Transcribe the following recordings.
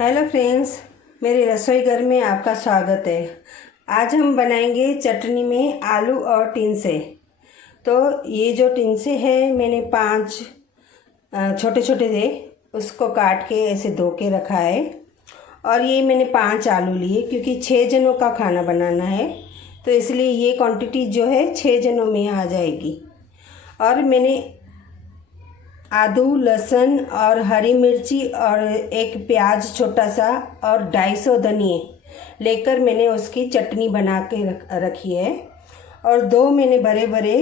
Hello friends, मेरे रसोई घर में आपका स्वागत है। आज हम बनाएंगे चटनी में आलू और टिंडे। तो ये जो टिंडे है मैंने 5 छोटे छोटे थे, उसको काट के ऐसे धो के रखा है। और ये मैंने 5 आलू लिए क्योंकि 6 जनों का खाना बनाना है, तो इसलिए ये क्वांटिटी जो है 6 जनों में आ जाएगी। और मैंने आदू, लहसुन और हरी मिर्ची और एक प्याज छोटा सा और 250 धनिए लेकर मैंने उसकी चटनी बना के रखी है। और 2 मैंने बड़े बड़े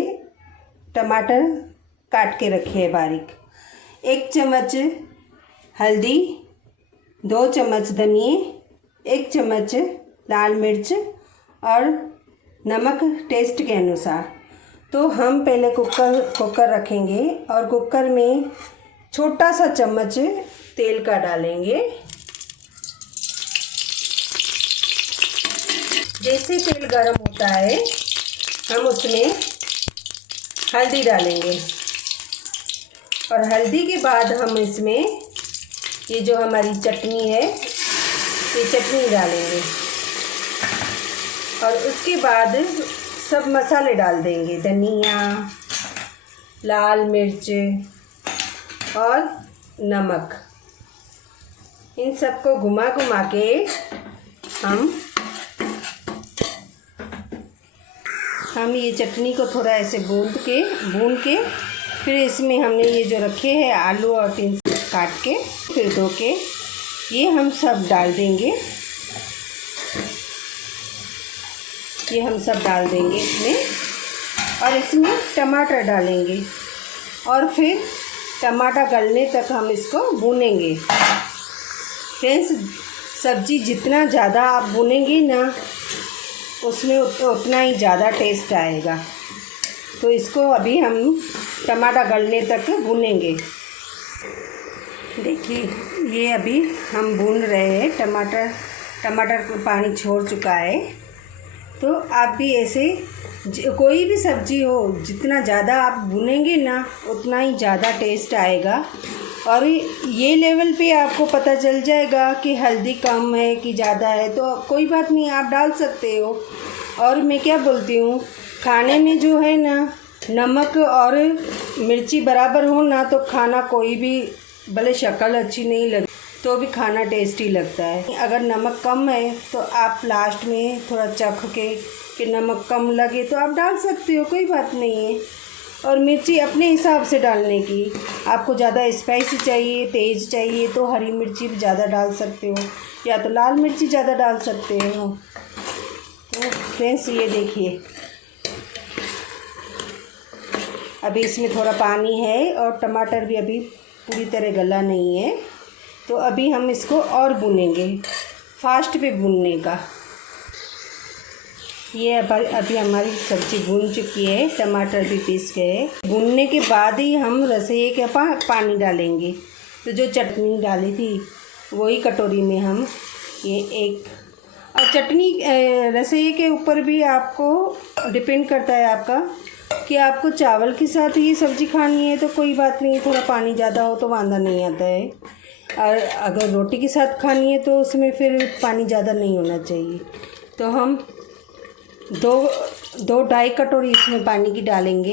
टमाटर काट के रखे हैं बारीक। 1 चम्मच हल्दी, 2 चम्मच धनिए, 1 चम्मच लाल मिर्च और नमक टेस्ट के अनुसार। तो हम पहले कुकर रखेंगे और कुकर में छोटा सा चम्मच तेल का डालेंगे। जैसे तेल गर्म होता है हम उसमें हल्दी डालेंगे और हल्दी के बाद हम इसमें ये जो हमारी चटनी है ये चटनी डालेंगे और उसके बाद सब मसाले डाल देंगे, धनिया, लाल मिर्च और नमक। इन सबको घुमा घुमा के हम ये चटनी को थोड़ा ऐसे भून के फिर इसमें हमने ये जो रखे हैं आलू और टिंडे काट के फिर धो के ये हम सब डाल देंगे। ये हम सब डाल देंगे इसमें और इसमें टमाटर डालेंगे और फिर टमाटर गलने तक हम इसको भूनेंगे। फ्रेंड्स, सब्ज़ी जितना ज़्यादा आप भूनेंगे ना उसमें उतना ही ज़्यादा टेस्ट आएगा। तो इसको अभी हम टमाटर गलने तक भूनेंगे। देखिए ये अभी हम भून रहे हैं। टमाटर को पानी छोड़ चुका है। तो आप भी ऐसे कोई भी सब्ज़ी हो जितना ज़्यादा आप भुनेंगे ना उतना ही ज़्यादा टेस्ट आएगा। और ये लेवल पे आपको पता चल जाएगा कि हल्दी कम है कि ज़्यादा है, तो कोई बात नहीं, आप डाल सकते हो। और मैं क्या बोलती हूँ, खाने में जो है ना नमक और मिर्ची बराबर हो ना तो खाना कोई भी भले शक्ल अच्छी नहीं लगे तो भी खाना टेस्टी लगता है। अगर नमक कम है तो आप लास्ट में थोड़ा चख के कि नमक कम लगे तो आप डाल सकते हो, कोई बात नहीं है। और मिर्ची अपने हिसाब से डालने की, आपको ज़्यादा स्पाइसी चाहिए, तेज़ चाहिए तो हरी मिर्ची भी ज़्यादा डाल सकते हो या तो लाल मिर्ची ज़्यादा डाल सकते हो। तो फ्रेंड्स ये देखिए अभी इसमें थोड़ा पानी है और टमाटर भी अभी पूरी तरह गला नहीं है, तो अभी हम इसको और भूनेंगे, फास्ट पे भूनने का। ये अभी हमारी सब्ज़ी भून चुकी है, टमाटर भी पीस गए। भूनने के बाद ही हम रसोई के पानी डालेंगे। तो जो चटनी डाली थी वही कटोरी में हम ये एक, और चटनी रसोई के ऊपर भी आपको डिपेंड करता है आपका कि आपको चावल के साथ ये सब्ज़ी खानी है तो कोई बात नहीं, थोड़ा पानी ज़्यादा हो तो वांदा नहीं आता है। और अगर रोटी के साथ खानी है तो उसमें फिर पानी ज़्यादा नहीं होना चाहिए। तो हम 2-2.5 कटोरी इसमें पानी की डालेंगे।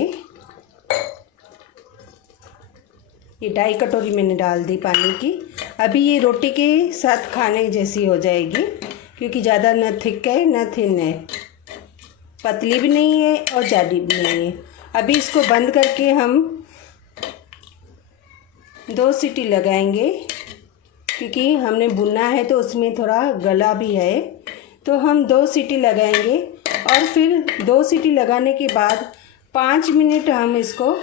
ये 2.5 कटोरी मैंने डाल दी पानी की। अभी ये रोटी के साथ खाने जैसी हो जाएगी क्योंकि ज़्यादा न थिक है न थिन है, पतली भी नहीं है और जाडी भी नहीं है। अभी इसको बंद करके हम 2 सीटी लगाएंगे क्योंकि हमने भुना है तो उसमें थोड़ा गला भी है। तो हम 2 सीटी लगाएंगे और फिर 2 सीटी लगाने के बाद 5 मिनट हम इसको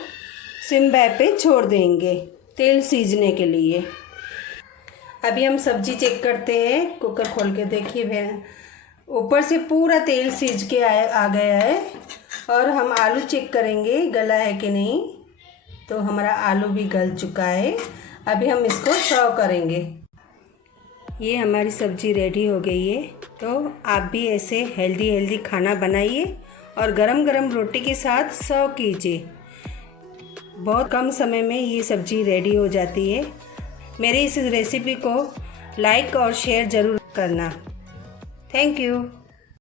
सिम पे छोड़ देंगे तेल सीजने के लिए। अभी हम सब्ज़ी चेक करते हैं, कुकर खोल के देखिए ऊपर से पूरा तेल सीज के आ गया है। और हम आलू चेक करेंगे गला है कि नहीं, तो हमारा आलू भी गल चुका है। अभी हम इसको सर्व करेंगे। ये हमारी सब्ज़ी रेडी हो गई है। तो आप भी ऐसे हेल्दी खाना बनाइए और गरम गरम रोटी के साथ सर्व कीजिए। बहुत कम समय में ये सब्ज़ी रेडी हो जाती है। मेरी इस रेसिपी को लाइक और शेयर ज़रूर करना। Thank you.